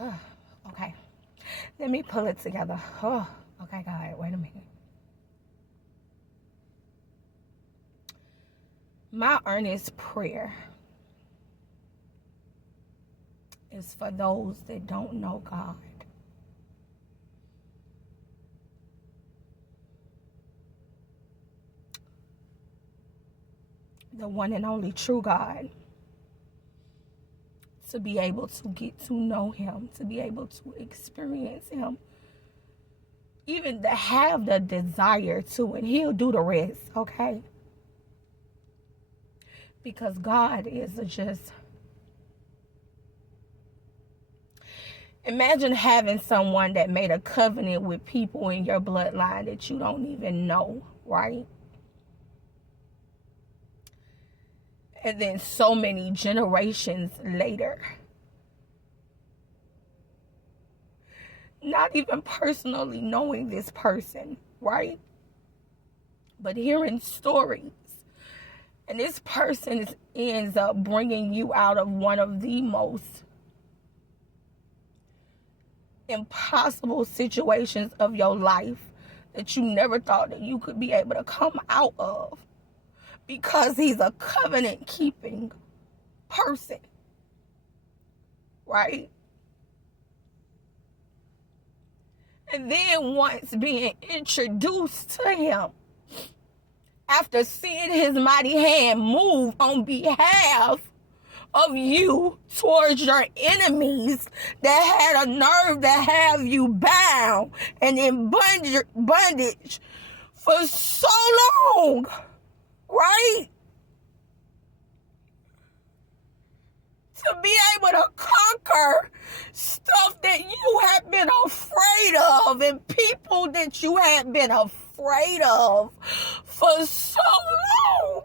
Okay. Let me pull it together. Oh, okay, God. Wait a minute. My earnest prayer is for those that don't know God. The one and only true God. To be able to get to know him, to be able to experience him, even to have the desire to, and he'll do the rest, okay? Because God is just, imagine having someone that made a covenant with people in your bloodline that you don't even know, right? And then so many generations later, not even personally knowing this person, right? But hearing stories. And this person ends up bringing you out of one of the most impossible situations of your life that you never thought that you could be able to come out of. Because he's a covenant-keeping person, right? And then once being introduced to him, after seeing his mighty hand move on behalf of you towards your enemies that had a nerve to have you bound and in bondage for so long, right? To be able to conquer stuff that you have been afraid of and people that you have been afraid of for so long.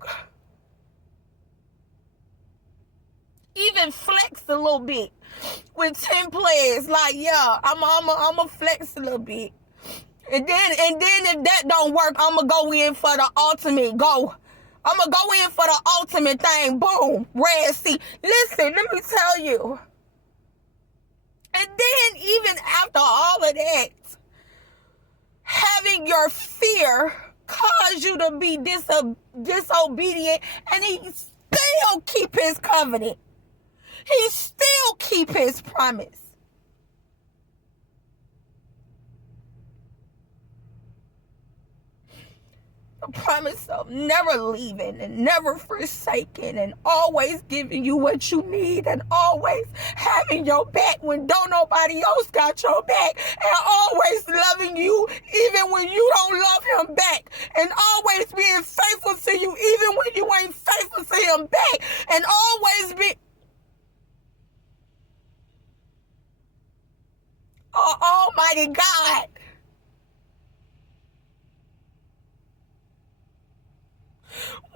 Even flex a little bit with 10 players. Like, yeah, I'm a flex a little bit. And then if that don't work, I'm going to go in for the ultimate go. I'm going to go in for the ultimate thing. Boom. Red Sea. Listen, let me tell you. And then even after all of that, having your fear cause you to be disobedient, and he still keep his covenant. He still keep his promise. The promise of never leaving and never forsaking and always giving you what you need and always having your back when don't nobody else got your back, and always loving you even when you don't love him back, and always being faithful to you even when you ain't faithful to him back, and always be Almighty God.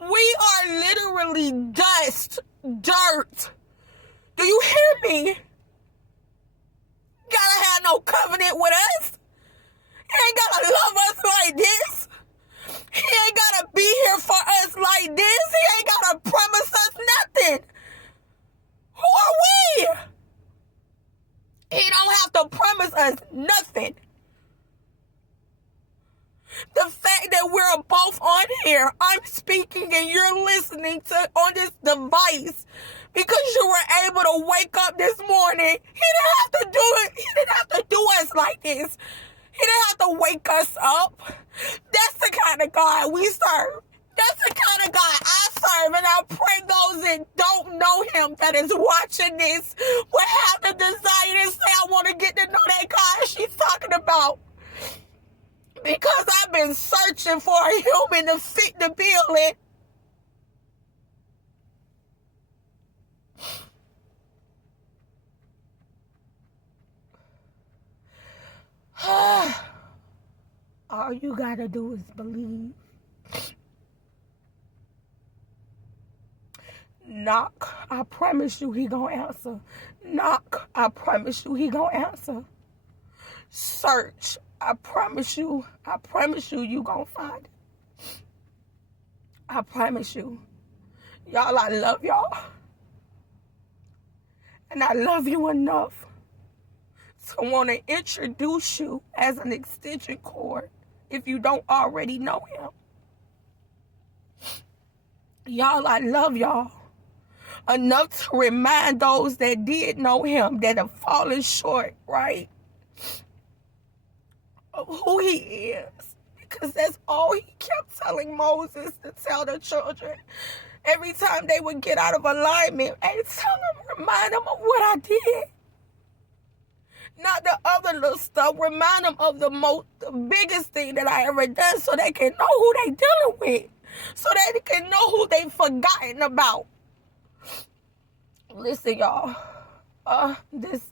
We are literally dust, dirt. Do you hear me? Gotta have no covenant with us. He ain't gotta love us like this. He ain't gotta be here for us like this. He ain't gotta promise us nothing. Who are we? He don't have to promise us nothing. The fact that we're both on here, I'm speaking and you're listening to on this device because you were able to wake up this morning. He didn't have to do it. He didn't have to do us like this. He didn't have to wake us up. That's the kind of God we serve. That's the kind of God I serve, and I pray those that don't know him that is watching this will have the desire to say, I want to get to know that God she's talking about. Because I've been searching for a human to fit the bill in. All you gotta do is believe. Knock, I promise you he gonna answer. Knock, I promise you he gonna answer. Search, I promise you you gonna find it. I promise you. Y'all, I love y'all. And I love you enough to want to introduce you as an extension cord if you don't already know him. Y'all, I love y'all enough to remind those that did know him that have fallen short, right, of who he is. Because that's all he kept telling Moses to tell the children. Every time they would get out of alignment, hey, remind them of what I did. Not the other little stuff. Remind them of the biggest thing that I ever done so they can know who they dealing with. So they can know who they forgotten about. Listen, y'all.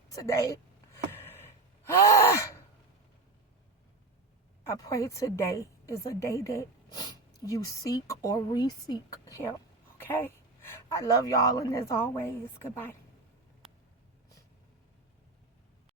Today. I pray today is a day that you seek or re-seek him. Okay? I love y'all, and as always, goodbye.